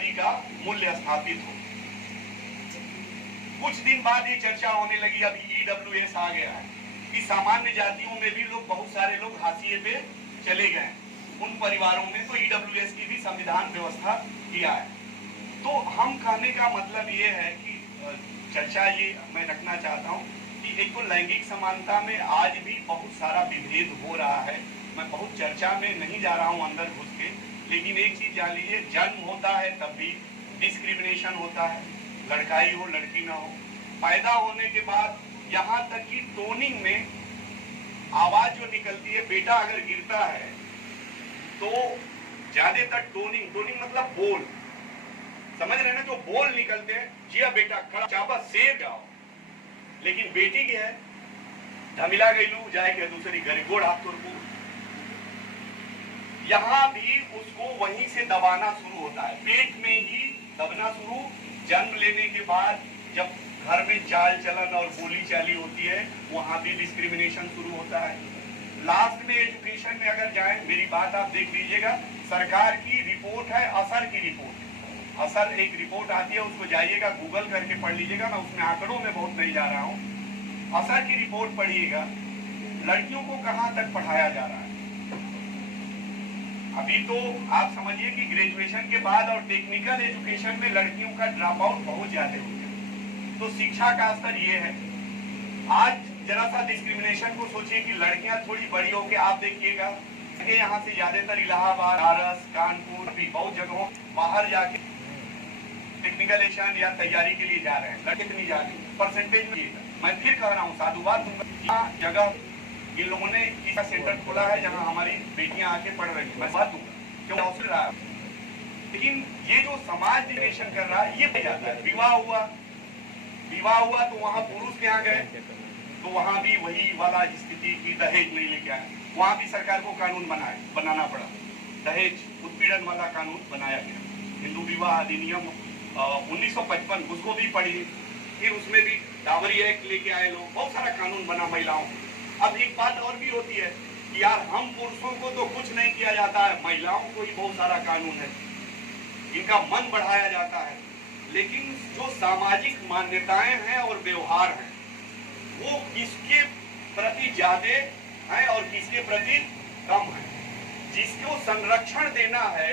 बराबरी का मूल्य स्थापित हो। कुछ दिन बाद ये चर्चा होने लगी, अभी ईडब्ल्यूएस आ गया है कि सामान्य जातियों में भी लोग, बहुत सारे लोग हाशिए पे चले गए, उन परिवारों में तो ईडब्ल्यूएस की भी संविधान व्यवस्था किया है। तो हम कहने का मतलब ये है कि चर्चा ये मैं रखना चाहता हूँ कि एक तो लैंगिक समानता में आज भी बहुत सारा विभेद हो रहा है। मैं बहुत चर्चा में नहीं जा रहा हूँ अंदर घुस के, लेकिन एक चीज जान लीजिए, जन्म होता है तब भी डिस्क्रिमिनेशन होता है, लड़का ही हो लड़की ना हो। पैदा होने के बाद यहाँ तक कि टोनिंग में आवाज जो निकलती है, बेटा अगर गिरता है तो ज्यादातर टोनिंग मतलब बोल, समझ रहे ना, जो बोल निकलते हैं, जिया बेटा खड़ा चापा शेर जाओ। लेकिन बेटी की है, धमिला गई लू जाए के दूसरी घरे गोड़ हाथ तोड़, यहां भी उसको वहीं से दबाना शुरू होता है, पेट में ही दबना शुरू। जन्म लेने के बाद जब घर में चाल चलन और बोली चाली होती है, वहां भी डिस्क्रिमिनेशन शुरू होता है। लास्ट में एजुकेशन में अगर जाए, मेरी बात आप देख लीजिएगा, सरकार की रिपोर्ट है, असर की रिपोर्ट, असर एक रिपोर्ट आती है, उसको जाइएगा गूगल करके पढ़ लीजिएगा, मैं उसमें आंकड़ों में बहुत नहीं जा रहा हूँ। असर की रिपोर्ट पढ़िएगा, लड़कियों को कहां तक पढ़ाया जा रहा है। अभी तो आप समझिए कि ग्रेजुएशन के बाद और टेक्निकल एजुकेशन में लड़कियों का ड्रॉप आउट बहुत ज्यादा हो गया। तो शिक्षा का स्तर ये है। आज जरा सा डिस्क्रिमिनेशन को सोचिए कि लड़कियां थोड़ी बड़ी होके, आप देखिएगा यहाँ से ज्यादातर इलाहाबाद, बनारस, कानपुर भी बहुत जगहों बाहर जाके टेक्निकल या तैयारी के लिए जा रहे हैं। लड़के नहीं जा रहे, परसेंटेज में। मैं फिर कह रहा हूँ, साधुवाद दूंगा, जगह इन लोगों ने ऐसा सेंटर खोला है जहां हमारी बेटियां आके पढ़ रही हैं, मैं बात दूंगा क्यों अवसर रहा है। लेकिन ये जो समाज डिविनेशन कर रहा है, ये हो जाता है। विवाह हुआ तो वहां पुरुष के यहाँ गए तो वहां भी वही वाला स्थिति की, दहेज नहीं लेके आए, वहां भी सरकार को कानून बनाना पड़ा, दहेज उत्पीड़न वाला कानून बनाया गया। हिंदू विवाह अधिनियम 1955, उसको भी पढ़ी, फिर उसमें भी डावरी एक्ट लेके आए लोग, बहुत सारा कानून बना महिलाओं। अब एक बात और भी होती है कि यार हम पुरुषों को तो कुछ नहीं किया जाता है, महिलाओं को ही बहुत सारा कानून है, इनका मन बढ़ाया जाता है। लेकिन जो सामाजिक मान्यताएं हैं और व्यवहार हैं, वो किसके प्रति ज्यादा है और किसके प्रति कम है। जिसको संरक्षण देना है,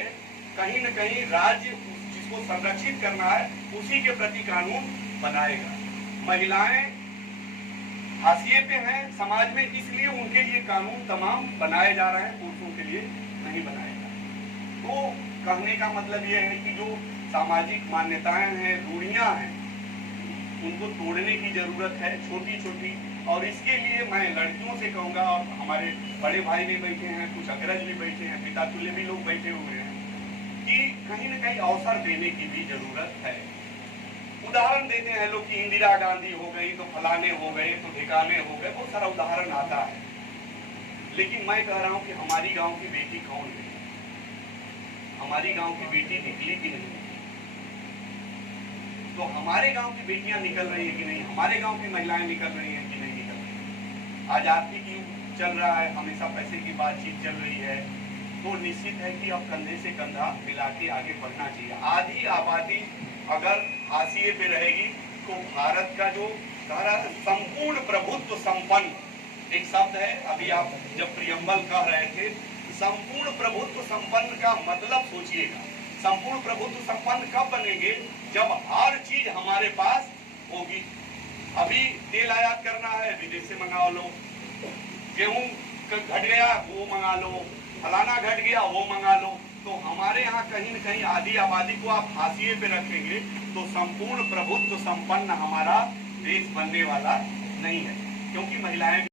कहीं न कहीं राज्य जिसको संरक्षित करना है, उसी के प्रति कानून बनाएगा। महिलाएं हाशिए पे हैं समाज में, इसलिए उनके लिए कानून तमाम बनाए जा रहे हैं, पुरुषों के लिए नहीं बनाए जा रहे। तो कहने का मतलब यह है कि जो सामाजिक मान्यताएं हैं, रूढ़ियां हैं, उनको तोड़ने की जरूरत है, छोटी छोटी। और इसके लिए मैं लड़कियों से कहूंगा, और हमारे बड़े भाई भी बैठे हैं, कुछ अग्रज भी बैठे हैं, पिता तुल्य भी लोग बैठे हुए हैं, कि कहीं न कहीं अवसर देने की भी जरूरत है। उदाहरण देते हैं लोग कि इंदिरा गांधी हो गई तो फलाने हो गए तो ठिकाने हो गए, बहुत सारा उदाहरण आता है। लेकिन मैं कह रहा हूं कि हमारी गांव की बेटी कौन है, हमारी गांव की बेटी निकली कि नहीं, तो हमारे गांव की बेटियां निकल रही है कि नहीं, हमारे गांव की महिलाएं निकल रही हैं कि नहीं निकल रही। आज आर्थिक युग चल रहा है, हमेशा पैसे की बातचीत चल रही है, तो निश्चित है कि अब कंधे से कंधा मिला के आगे बढ़ना चाहिए। आधी आबादी अगर हाशिए पे रहेगी तो भारत का जो संपूर्ण प्रभुत्व संपन्न, एक शब्द है, अभी आप जब प्रियम्बल कह रहे थे, संपूर्ण प्रभुत्व संपन्न का मतलब सोचिएगा, संपूर्ण प्रभुत्व संपन्न कब बनेंगे, जब हर चीज हमारे पास होगी। अभी तेल आयात करना है, विदेश से मंगाओ लो, गेहूं घट गया वो मंगा लो, फलाना घट गया वो मंगा लो। तो हमारे यहाँ कहीं न कहीं आधी आबादी को आप हाशिए पे रखेंगे तो संपूर्ण प्रभुत्व संपन्न हमारा देश बनने वाला नहीं है, क्योंकि महिलाएं